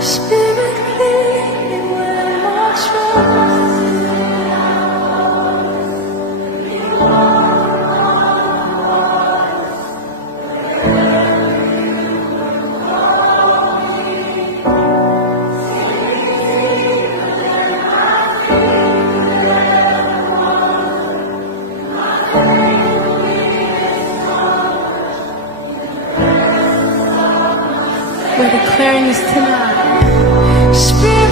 Spirit, lead me where my trust we're declaring this tonight. Spirit